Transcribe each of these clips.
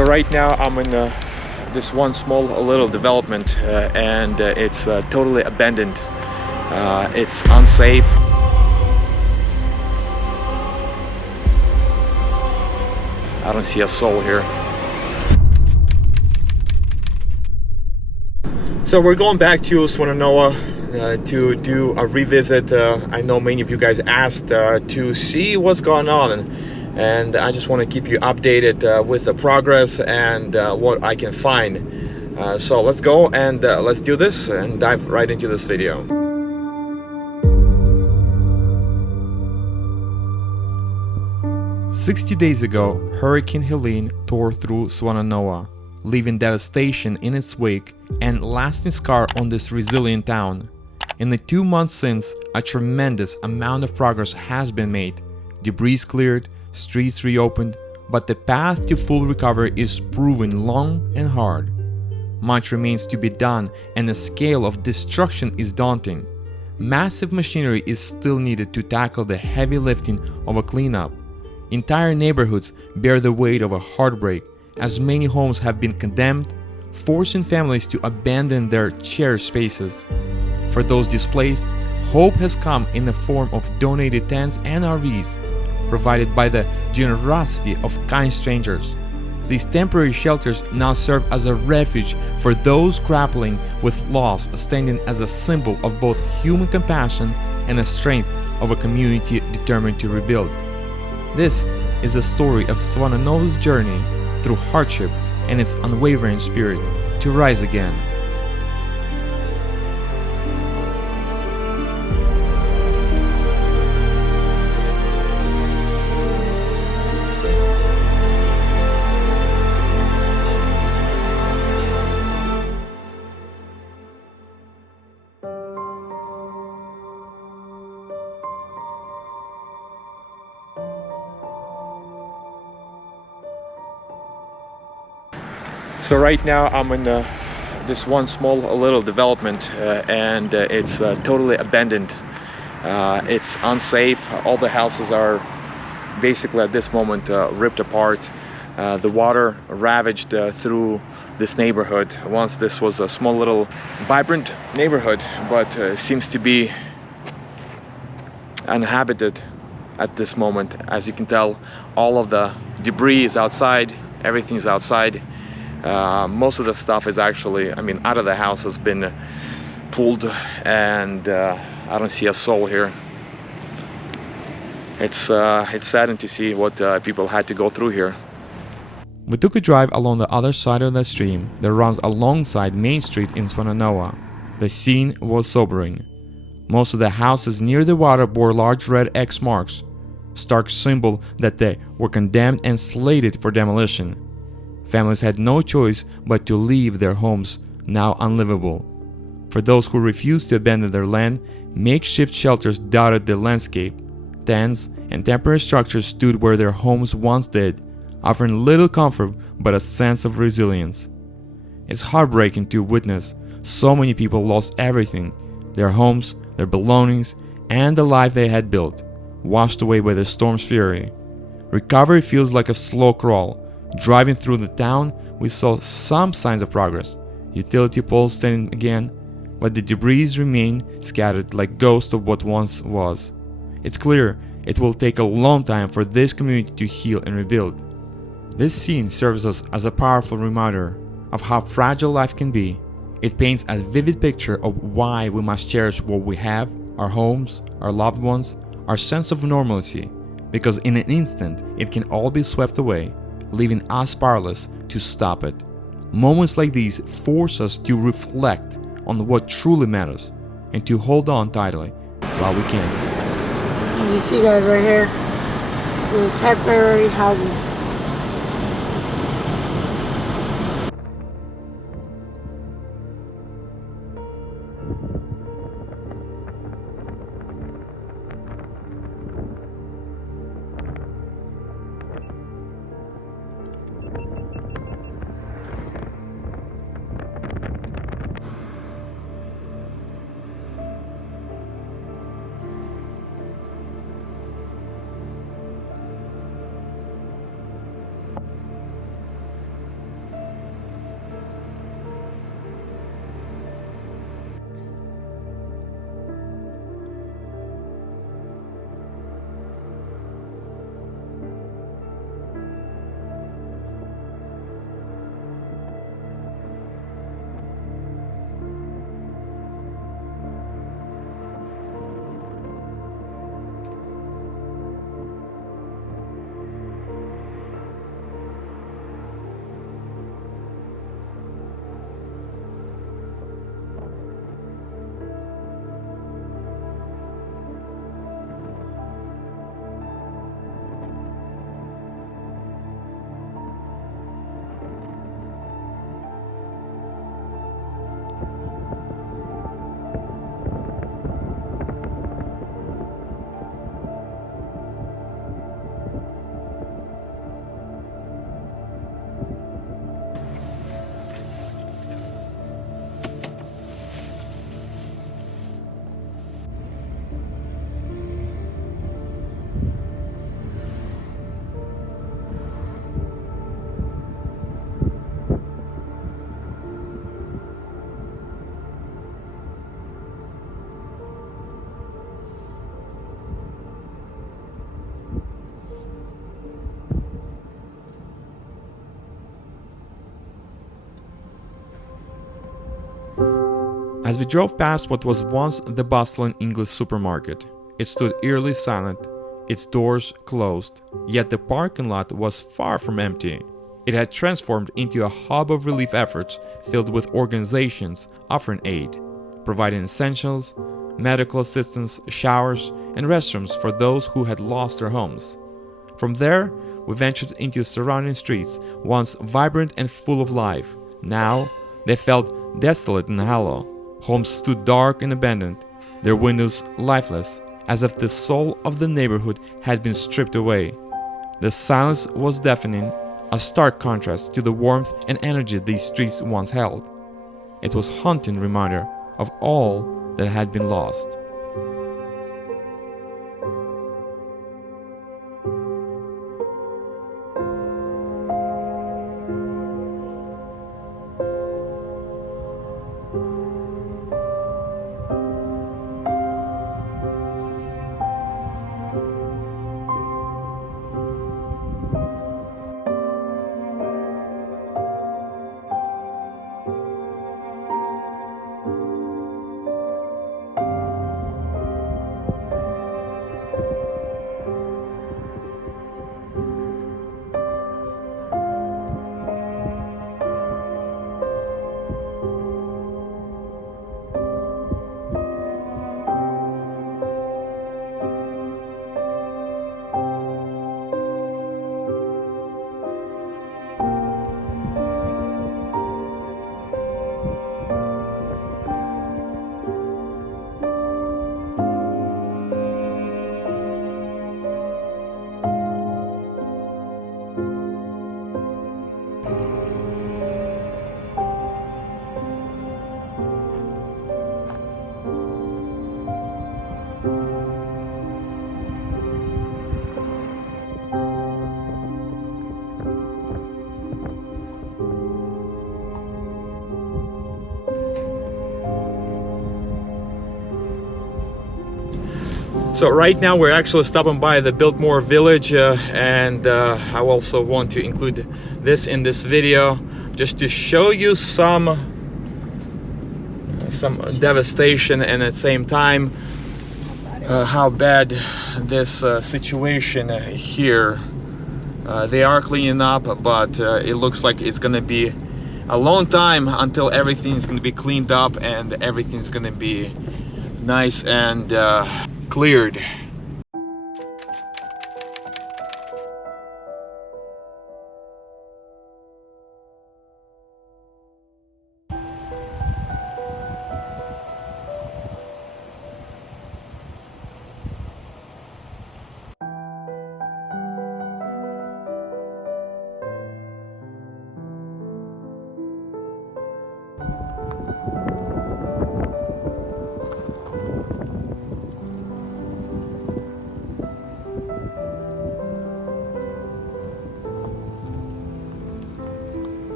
So right now I'm in this one small little development and it's totally abandoned. It's unsafe. I don't see a soul here. So we're going back to Swannanoa to do a revisit. I know many of you guys asked to see what's going on, and I just want to keep you updated with the progress and what I can find. So let's go and let's do this and dive right into this video. "60 days ago, Hurricane Helene tore through Swannanoa, leaving devastation in its wake and lasting scar on this resilient town. In the 2 months since, a tremendous amount of progress has been made. Debris cleared, streets reopened, but the path to full recovery is proven long and hard. Much remains to be done, and the scale of destruction is daunting. Massive machinery is still needed to tackle the heavy lifting of a cleanup. Entire neighborhoods bear the weight of a heartbreak, as many homes have been condemned, forcing families to abandon their cherished spaces. For those displaced, hope has come in the form of donated tents and RVs, provided by the generosity of kind strangers. These temporary shelters now serve as a refuge for those grappling with loss, standing as a symbol of both human compassion and the strength of a community determined to rebuild. This is a story of Swannanoa's journey through hardship and its unwavering spirit to rise again." So right now I'm in this one small little development and it's totally abandoned. It's unsafe. All the houses are basically at this moment ripped apart. The water ravaged through this neighborhood. Once this was a small little vibrant neighborhood, but seems to be uninhabited at this moment. As you can tell, all of the debris is outside, everything's outside. Most of the stuff is actually, out of the house has been pulled, and I don't see a soul here. It's saddening to see what people had to go through here. We took a drive along the other side of the stream that runs alongside Main Street in Swannanoa. The scene was sobering. Most of the houses near the water bore large red X marks, stark symbol that they were condemned and slated for demolition. Families had no choice but to leave their homes, now unlivable. For those who refused to abandon their land, makeshift shelters dotted the landscape. Tents and temporary structures stood where their homes once did, offering little comfort but a sense of resilience. It's heartbreaking to witness so many people lost everything, their homes, their belongings, and the life they had built, washed away by the storm's fury. Recovery feels like a slow crawl. Driving through the town, we saw some signs of progress. Utility poles standing again, but the debris remain scattered like ghosts of what once was. It's clear it will take a long time for this community to heal and rebuild. This scene serves us as a powerful reminder of how fragile life can be. It paints a vivid picture of why we must cherish what we have, our homes, our loved ones, our sense of normalcy, because in an instant it can all be swept away, leaving us powerless to stop it. Moments like these force us to reflect on what truly matters and to hold on tightly while we can. As you see, guys, right here, this is a temporary housing. As we drove past what was once the bustling English supermarket, it stood eerily silent, its doors closed, yet the parking lot was far from empty. It had transformed into a hub of relief efforts filled with organizations offering aid, providing essentials, medical assistance, showers, and restrooms for those who had lost their homes. From there, we ventured into surrounding streets, once vibrant and full of life. Now, they felt desolate and hollow. Homes stood dark and abandoned, their windows lifeless, as if the soul of the neighborhood had been stripped away. The silence was deafening, a stark contrast to the warmth and energy these streets once held. It was a haunting reminder of all that had been lost. So right now we're actually stopping by the Biltmore Village, and I also want to include this in this video just to show you some devastation, and at the same time how bad this situation here. They are cleaning up, but it looks like it's gonna be a long time until everything's gonna be cleaned up and everything's gonna be nice and cleared.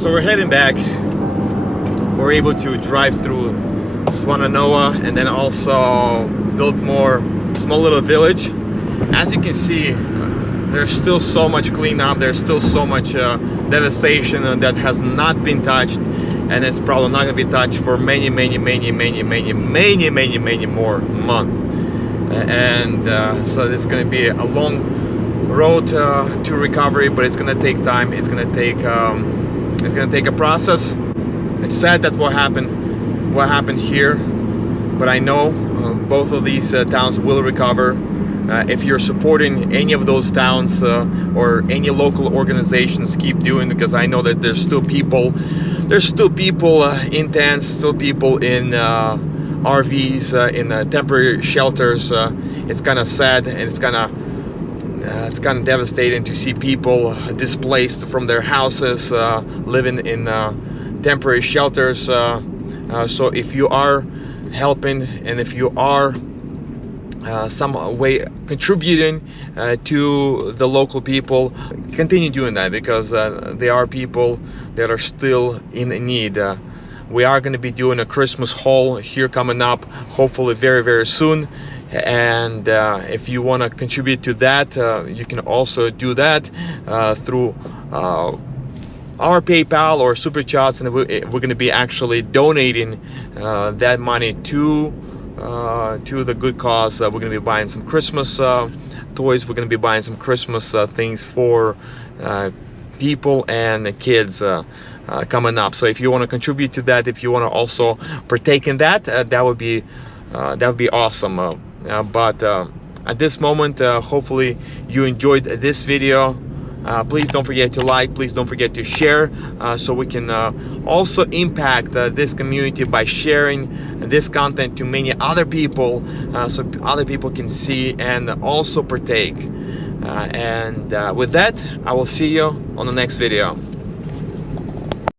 So we're heading back. We're able to drive through Swannanoa and then also Biltmore, small little village. As you can see, there's still so much cleanup, there's still so much devastation that has not been touched, and it's probably not going to be touched for many more months. And so it's going to be a long road to recovery, but it's going to take time. It's going to take a process. It's sad that what happened here, but I know both of these towns will recover. If you're supporting any of those towns or any local organizations, keep doing, because I know that there's still people in tents, still people in RVs, in temporary shelters. It's kind of sad, and it's kind of devastating to see people displaced from their houses, living in temporary shelters. So if you are helping, and if you are some way contributing to the local people, continue doing that, because there are people that are still in need. We are going to be doing a Christmas haul here coming up, hopefully very soon. And if you want to contribute to that, you can also do that through our PayPal or Super Chats, and we're going to be actually donating that money to the good cause. We're going to be buying some Christmas toys. We're going to be buying some Christmas things for people and kids coming up. So if you want to contribute to that, if you want to also partake in that, that would be awesome. But at this moment, hopefully you enjoyed this video. Please don't forget to like, please don't forget to share, so we can also impact this community by sharing this content to many other people, so other people can see and also partake. And with that, I will see you on the next video.